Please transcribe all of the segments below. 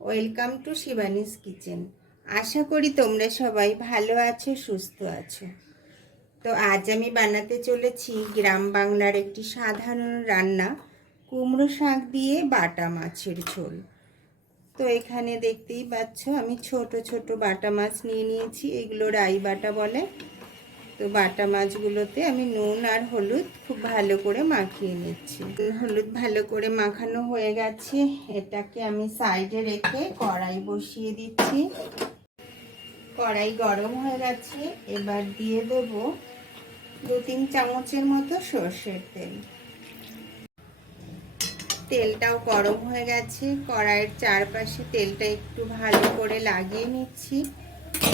Welcome to Shivani's kitchen. আশা করি তোমরা সবাই ভালো আছো, সুস্থ আছো। তো আজ আমি বানাতে চলেছি গ্রাম বাংলার একটি সাধারণ রান্না, কুমড়ো শাক দিয়ে বাটা মাছের ঝোল। তো এখানে দেখতেই পাচ্ছ আমি ছোট ছোট বাটা মাছ নিয়ে নিয়েছি, এগুলো রাই বাটা বলে। তো বাটা মাছগুলোতে আমি নুন আর হলুদ খুব ভালো করে মাখিয়ে নিচ্ছি। হলুদ ভালো করে মাখানো হয়ে গেছে, এটাকে আমি সাইডে রেখে কড়াই বসিয়ে দিচ্ছি। কড়াই গরম হয়ে গেছে, এবার দিয়ে দেব 2-3 চামচের মতো সর্ষের তেল। তেলটাও গরম হয়ে গেছে, কড়াইয়ের চারপাশে তেলটা একটু ভালো করে লাগিয়ে নিচ্ছি,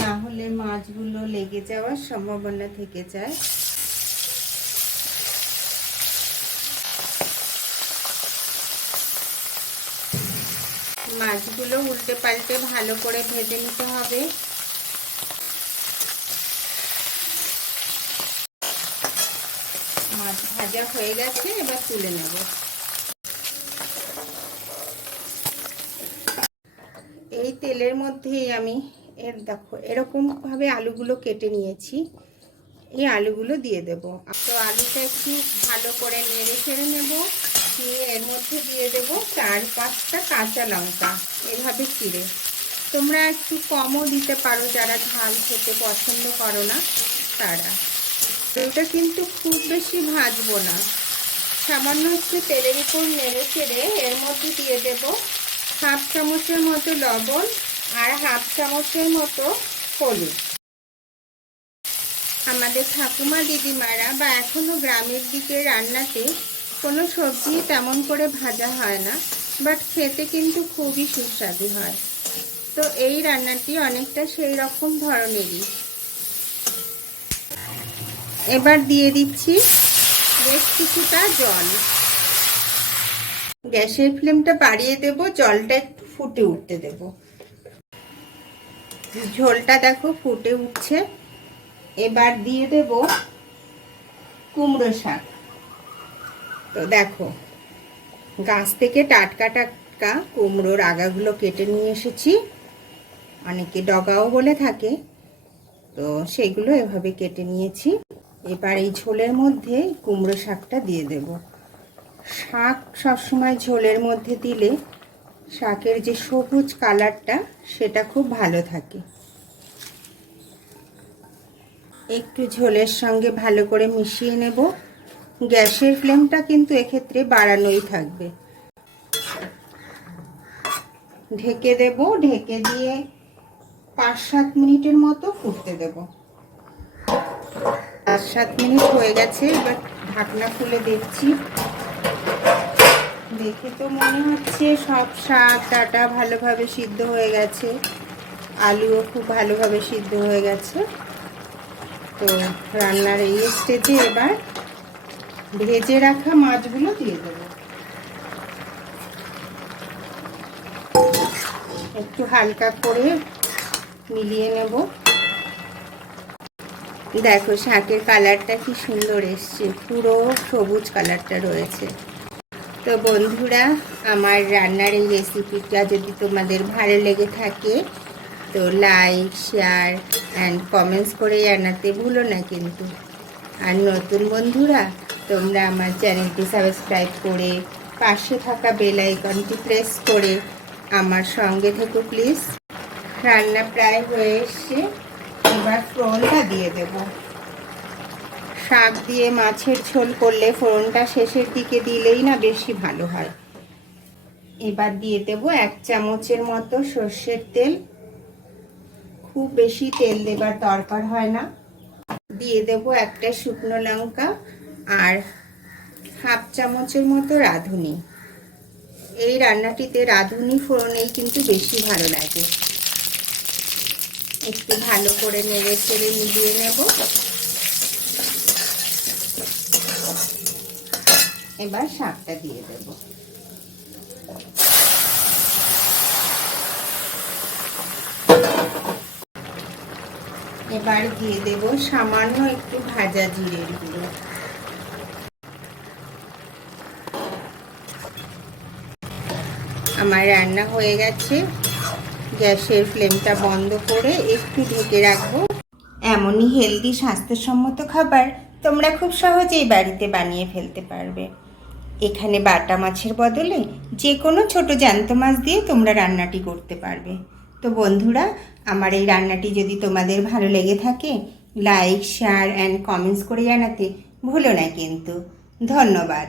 না হলে মাছগুলো লেগে যাওয়ার সম্ভাবনা থেকে যায়। মাছগুলো উল্টে পাল্টে ভালো করে ভেজে নিতে হবে। মাছ ভাজা হয়ে গেছে, এবার তুলে নেব। এই তেলের মধ্যেই আমি দেখো এরকম ভাবে আলুগুলো কেটে নিয়েছি, এই আলুগুলো দিয়ে দেব। তো আলুটা একটু ভালো করে নেড়ে চেড়ে নেব, নিয়ে এর মধ্যে দিয়ে দেব 4-5টা কাঁচা লঙ্কা এভাবে চিড়ে। তোমরা একটু কমও দিতে পারো যারা ঝাল খেতে পছন্দ করো না তারা। এটা কিন্তু খুব বেশি ভাজবো না, সামান্য একটু তেলের উপর নেড়ে চেড়ে এর মধ্যে দিয়ে দেব 1/2 চামচের মতো লবণ আর 1/2 চামচের মতো হলুদ। আমাদের ঠাকুমা দিদিমারা বা এখনো গ্রামের দিকে রান্নাতে কোনো সবজি তেমন করে ভাজা হয় না, বাট খেতে কিন্তু খুবই সুস্বাদু হয়। তো এই রান্নাটি অনেকটা সেই রকম ধরনেরই। এবার দিয়ে দিচ্ছি বেশ কিছুটা জল। গ্যাসের ফ্লেমটা বাড়িয়ে দেব, জলটা একটু ফুটে উঠতে দেব। ঝোলটা দেখো ফুটে উঠছে, এবার দিয়ে দেব কুমড়ো শাক। তো দেখো গাছ থেকে টাটকা টাটকা কুমড়োর আগাগুলো কেটে নিয়ে এসেছি, অনেকে ডগাও বলে থাকে, তো সেগুলো এভাবে কেটে নিয়েছি। এবার এই ঝোলের মধ্যে কুমড়ো শাকটা দিয়ে দেব। শাক সবসময় ঝোলের মধ্যে দিলে শাকের যে সবুজ কালারটা সেটা খুব ভালো থাকে। একটু ঝোলের সঙ্গে ভালো করে মিশিয়ে নেব। গ্যাসের ফ্লেমটা কিন্তু এক্ষেত্রে বাড়ানোই থাকবে। ঢেকে দেব, ঢেকে দিয়ে 5-7 মিনিটের মতো ফুটতে দেব। 5-7 মিনিট হয়ে গেছে, এবার ঢাকনা খুলে দেখছি। দেখে তো মনে হচ্ছে সব শাক ডাঁটা ভালোভাবে সিদ্ধ হয়ে গেছে, আলুও খুব ভালোভাবে সিদ্ধ হয়ে গেছে। তো রান্নার এই স্টেজে এবার ভেজে রাখা মাছগুলো দিয়ে দেব। একটু হালকা করে মিলিয়ে নেব। দেখো শাকের কালারটা কি সুন্দর এসছে, পুরো সবুজ কালারটা রয়েছে। তো বন্ধুরা, আমার রান্নার এই রেসিপিটা যদি তোমাদের ভালো লেগে থাকে তো লাইক, শেয়ার অ্যান্ড কমেন্টস করে জানাতে ভুলো না কিন্তু। আর নতুন বন্ধুরা, তোমরা আমার চ্যানেলটি সাবস্ক্রাইব করে পাশে থাকা বেল আইকনটি প্রেস করে আমার সঙ্গে থেকো প্লিজ। রান্না প্রায় হয়ে এসছে, এবার ফোড়নটা দিয়ে দেব। শাক দিয়ে মাছের ঝোল করলে ফোড়নটা শেষের দিকে দিলেই না বেশি ভালো হয়। এবার দিয়ে দেব 1 চামচের মতো সর্ষের তেল, খুব বেশি তেল দেবার দরকার হয় না। দিয়ে দেব একটা শুকনো লঙ্কা আর 1/2 চামচের মতো রাঁধুনি। এই রান্নাটিতে রাঁধুনি ফোড়নেই কিন্তু বেশি ভালো লাগে। একটু ভালো করে নেড়ে চেড়ে মিলিয়ে নেব। এবার শাকটা দিয়ে দেব। এবার দিয়ে দেব সামান্য একটু ভাজা জিরের গুঁড়ো। আমার রান্না হয়ে গেছে, গ্যাসের ফ্লেমটা বন্ধ করে একটু ঢেকে রাখবো। এমনই হেলদি স্বাস্থ্যসম্মত খাবার তোমরা খুব সহজেই বাড়িতে বানিয়ে ফেলতে পারবে। এখানে বাটা মাছের বদলে যে কোনো ছোট জ্যান্ত মাছ দিয়ে তোমরা রান্নাটি করতে পারবে। তো বন্ধুরা, আমার এই রান্নাটি যদি তোমাদের ভালো লেগে থাকে, লাইক, শেয়ার অ্যান্ড কমেন্টস করে জানাতে ভুলো না কিন্তু। ধন্যবাদ।